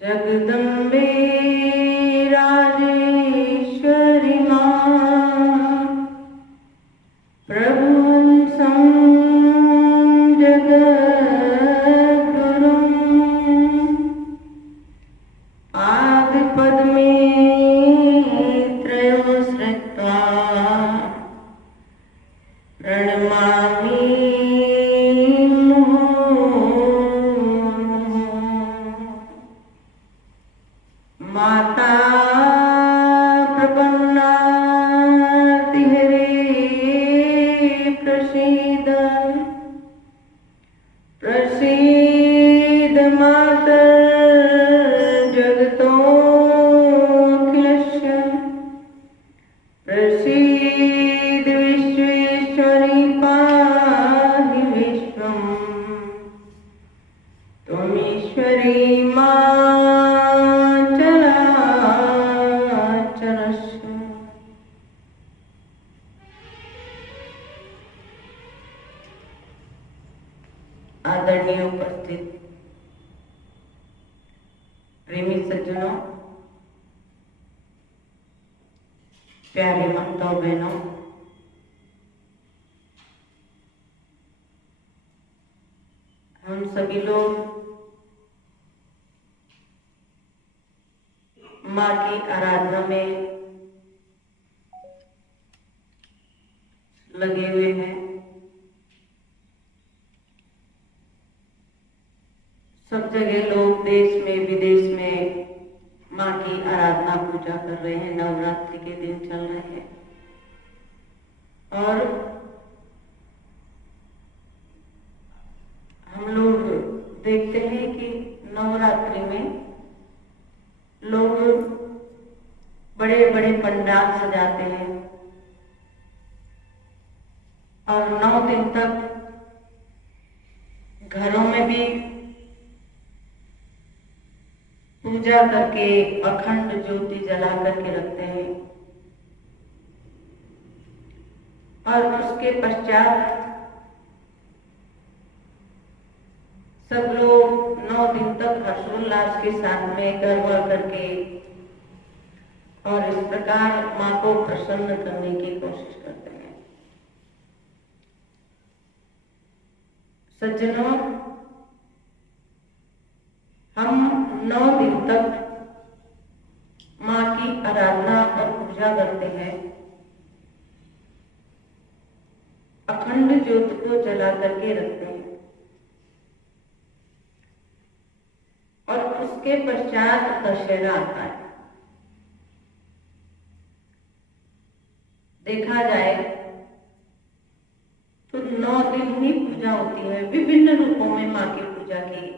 जगदम्बे राजेश्वरी मां प्रभुवंशं जगद्गुरुं पादपद्मे त्रयो श्रित्वा प्रणमामि माता प्रपन्नातिहरे प्रसीद प्रसीद माता जगतोऽखिलस्य प्रसीद विश्वेश्वरी पाहि विश्वं त्वमीश्वरी आदरणीय उपस्थित प्रेमी सज्जनों, प्यारे माताओं बहनों, हम सभी लोग माँ की आराधना में लगे हुए हैं। सब जगह लोग देश में विदेश में माँ की आराधना पूजा कर रहे हैं। नवरात्रि के दिन चल रहे हैं और हम लोग देखते हैं कि नवरात्रि में लोग बड़े बड़े पंडाल सजाते हैं और 9 दिन तक घरों में भी पूजा करके अखंड ज्योति जला करके रखते हैं और उसके पश्चात सब लोग 9 दिन तक हर्षोल्लास के साथ में गरबा करके और इस प्रकार माँ को प्रसन्न करने की कोशिश करते हैं। सज्जनों, हम 9 दिन तक माँ की आराधना और पूजा करते हैं, अखंड ज्योत को जला करके रखते हैं और उसके पश्चात दशहरा आता है। देखा जाए तो 9 दिन ही पूजा होती है, विभिन्न रूपों में माँ की पूजा की।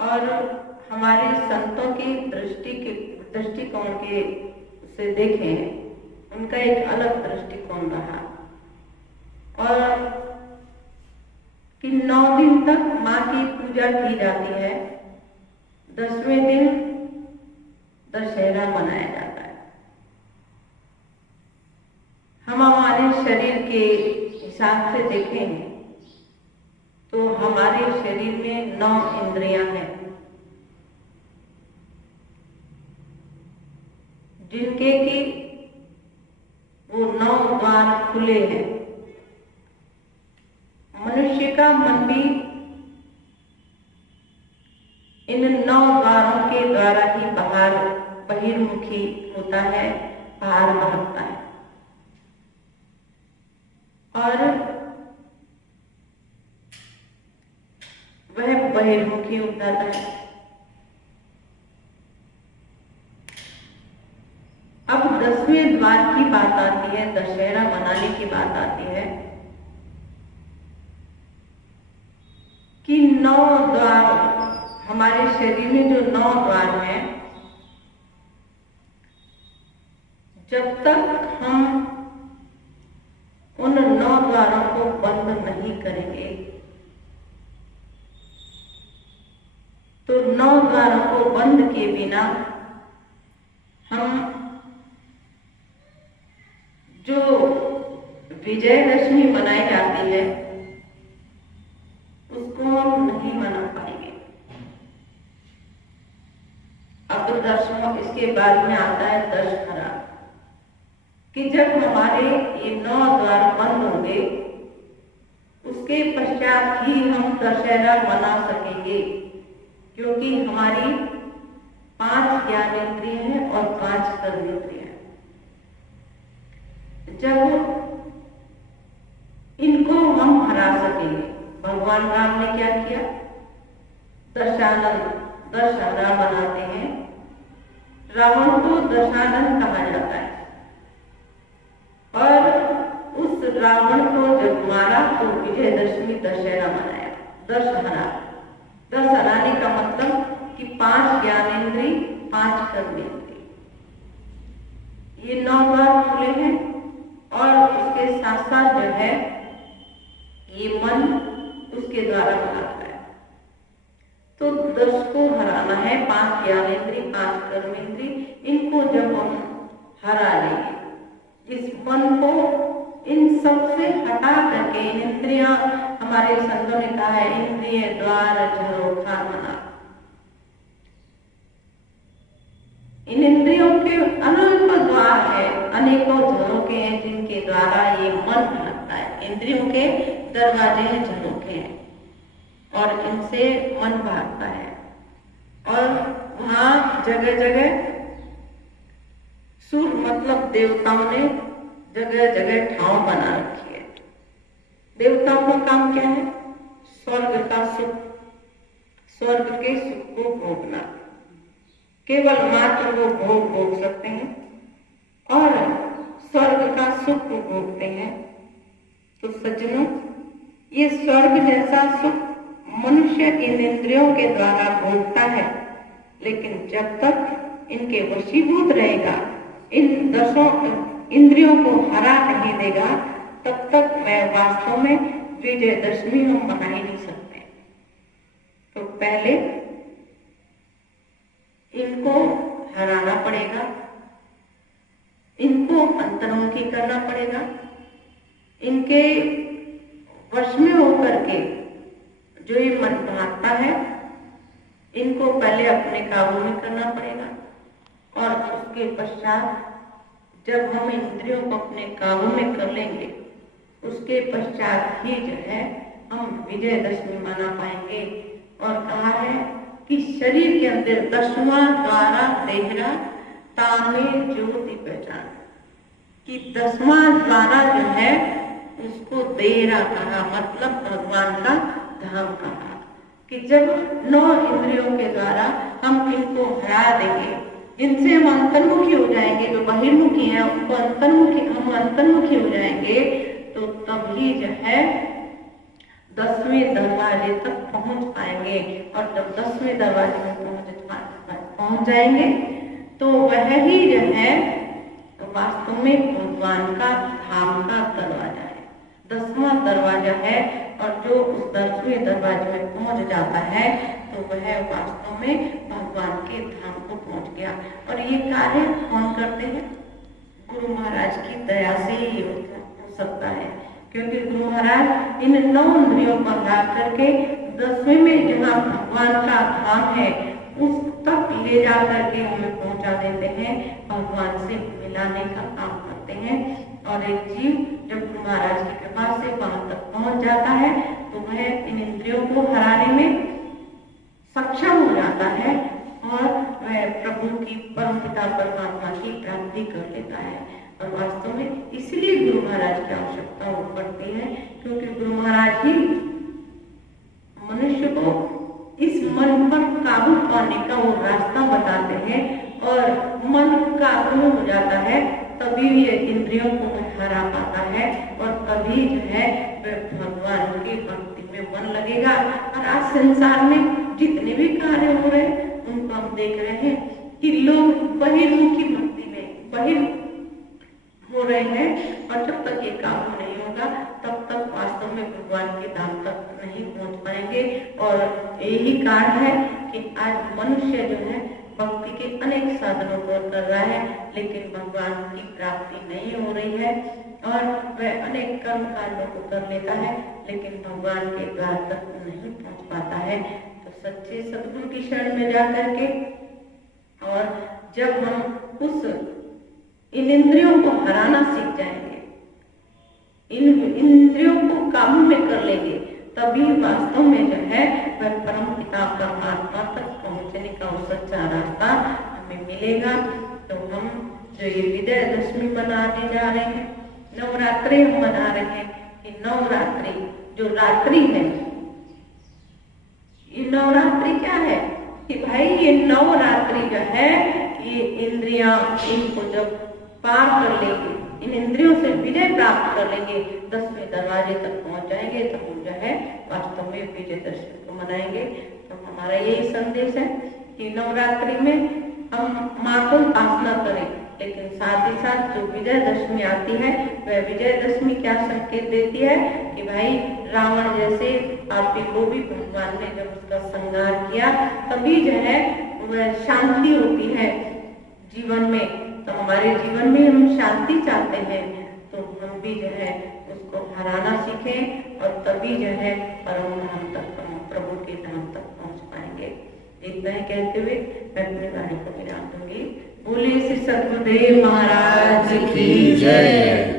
और हमारे संतों की दृष्टिकोण के से देखें, उनका एक अलग दृष्टिकोण रहा और कि 9 दिन तक माँ की पूजा की जाती है, 10वें दिन दशहरा मनाया जाता है। हम हमारे शरीर के हिसाब से देखें तो हमारे शरीर में 9 इंद्रियां हैं, जिनके कि वो 9 द्वार खुले हैं। मनुष्य का मन भी इन 9 द्वारों के द्वारा ही बहिर्मुखी होता है, बाहर भागता है और वह बहिर्मुखी हो जाता है। अब 10वें द्वार की बात आती है, दशहरा मनाने की बात आती है कि 9 द्वार, हमारे शरीर में जो 9 द्वार हैं, जब तक हम उन 9 द्वारों को बंद नहीं करेंगे तो 9 द्वारों को बंद किए बिना हम जो विजयदशमी मनाई जाती है उसको हम नहीं मना पाएंगे। तो दर्शनों इसके बाद में आता है दशहरा, कि जब हमारे ये 9 द्वार बंद होंगे उसके पश्चात ही हम दशहरा मना सकेंगे, क्योंकि हमारी 5 ज्ञानेंद्रिय हैं और 5 कर्मेंद्रिय हैं। जब इनको हम हरा सकेंगे, भगवान राम ने क्या किया, दशहरा मनाते हैं। रावण को दशानन कहा जाता है, और उस रावण को जब मारा तो विजयदशमी दशहरा मनाया। दस हराने का मतलब कि 5 ज्ञानेंद्रिय 5 कर्मेंद्रिय, ये 9 द्वार खुले हैं, और उसके साथ साथ जो है ये मन उसके द्वारा बनाता है। तो 10 को हराना है, 5 ज्ञानेंद्रिय 5 कर्मेंद्रिय, इनको जब हम हरा लेंगे, इस मन को इन सबसे हटा करके, इन इंद्रियां, हमारे संतों ने कहा है इंद्रिय द्वार झरोखा मना, इन इंद्रियों के अनेकों द्वार है, अनेकों झरोखे हैं जिनके द्वारा ये मन भटकता है। इंद्रियों के दरवाजे हैं, झरोखे हैं, और इनसे मन भागता है। और वहां जगह जगह सुर मतलब देवताओं ने जगह जगह ठाव बना रखी है। देवताओं का काम क्या है, स्वर्ग का सुख, स्वर्ग के सुख को भोगना, केवल मात्र वो भोग सकते हैं और स्वर्ग का सुख को भोगते हैं। तो सज्जनों, ये स्वर्ग जैसा सुख मनुष्य इन इंद्रियों के द्वारा भोगता है, लेकिन जब तक इनके वशीभूत रहेगा, इन 10 इंद्रियों को हरा नहीं देगा, तब तक मैं वास्तव में विजयदशमी हम मना ही नहीं सकते। तो पहले इनको हराना पड़ेगा, इनको अंतर्मुखी करना पड़ेगा, इनके वश में होकर के जो ये मन भागता है, इनको पहले अपने काबू में करना पड़ेगा, और उसके पश्चात जब हम इंद्रियों को अपने काबू में कर लेंगे, उसके पश्चात ही जो है हम विजयदशमी मना पाएंगे। और कहा है कि शरीर के अंदर 10वां द्वारा देहरा तामे ज्योति पहचान, कि 10वां द्वारा जो है उसको देहरा कहा, मतलब भगवान का धाम कहा, कि जब 9 इंद्रियों के द्वारा हम इनको हरा देंगे, इनसे हम अंतर्मुखी हो जाएंगे, जो बहिर्मुखी है उनको हम अंतर्मुखी हो जाएंगे, तो तभी जो है 10वें दरवाजे तक पहुंच पाएंगे। और जब 10वें दरवाजे में पहुंच जाएंगे तो वह ही जो है वास्तव में भगवान का धाम का दरवाजा है, 10वां दरवाजा है। और जो उस 10वें दरवाजे में पहुंच जाता है तो वह वास्तव में भगवान के धाम को पहुंच गया। और ये कार्य कौन करते हैं, गुरु महाराज की दया से ही हो सकता है, क्योंकि गुरु महाराज इन 9 इंद्रियों को हरा करके 10वें में जहाँ भगवान का धाम है उस तक ले जा करके हमें पहुंचा देते हैं, भगवान से मिलाने का काम करते हैं। और एक जीव जब गुरु महाराज की कृपा से वहां तक पहुंच जाता है तो वह इन इंद्रियों को हराने में सक्षम हो जाता है, और वह प्रभु की परमपिता परमात्मा की प्राप्ति कर लेता है। और वास्तव में इसलिए गुरु महाराज की आवश्यकता पड़ती है, क्योंकि गुरु महाराज ही मनुष्य को इस मन पर काबू पाने का वो रास्ता बताते हैं, और मन काबू हो जाता है तभी ये इंद्रियों को हरा पाता है, और तभी जो है वह भगवान की भक्ति में मन लगेगा। और आज संसार में जितने भी कार्य हो रहे हैं उनको हम देख रहे हैं कि लोग बहिर्मुखी भक्ति में बहिर हो रहे हैं, और जब तक ये काबू नहीं होगा तब तक वास्तव में भगवान के धाम तक नहीं पहुंच पाएंगे। और यही कारण है कि आज मनुष्य जो है भक्ति के अनेक साधनों को कर रहा है, लेकिन भगवान की प्राप्ति नहीं हो रही है, और वह अनेक कर्म कांडों को कर लेता है, लेकिन भगवान के द्वार तक नहीं पहुंच पाता है। तो सच्चे सदगुरु की शरण में जा करके और जब हम उस इन इंद्रियों को हराना सीख जाएंगे, इन इंद्रियों को काबू में कर लेंगे, तभी वास्तव में जो है वह परम पिता परमात्मा तक पहुंचने का वो सच्चा रास्ता हमें मिलेगा। तो हम जो ये विजयदशमी मनाने जा रहे हैं, नवरात्रि हम मना रहे हैं, कि नवरात्रि जो रात्रि है, ये नवरात्रि क्या है कि भाई ये नवरात्रि जो है ये इंद्रियां इनको जब पार कर लेंगे, इन इंद्रियों से विजय प्राप्त कर लेंगे, 10वें दरवाजे तक पहुंच जाएंगे, तो हम जो है वास्तव में विजयदशमी को मनाएंगे। तो हमारा यही संदेश है कि नवरात्रि में हम माँ को उपासना करें, लेकिन साथ ही साथ जो विजयदशमी आती है वह विजयदशमी क्या संकेत देती है कि भाई रावण जैसे पापी को भी भगवान ने जब उसका संहार किया, तभी जो है वह शांति होती है जीवन में। तो हमारे जीवन में हम शांति चाहते हैं, तो हम भी जो है उसको हराना सीखें, और तभी जो है परम धाम तक, प्रभु के धाम तक पहुंच पाएंगे। इतना ही कहते हुए मैं अपने वाणी को विराम दूंगी। बोले श्री सद्गुरुदेव महाराज की जय।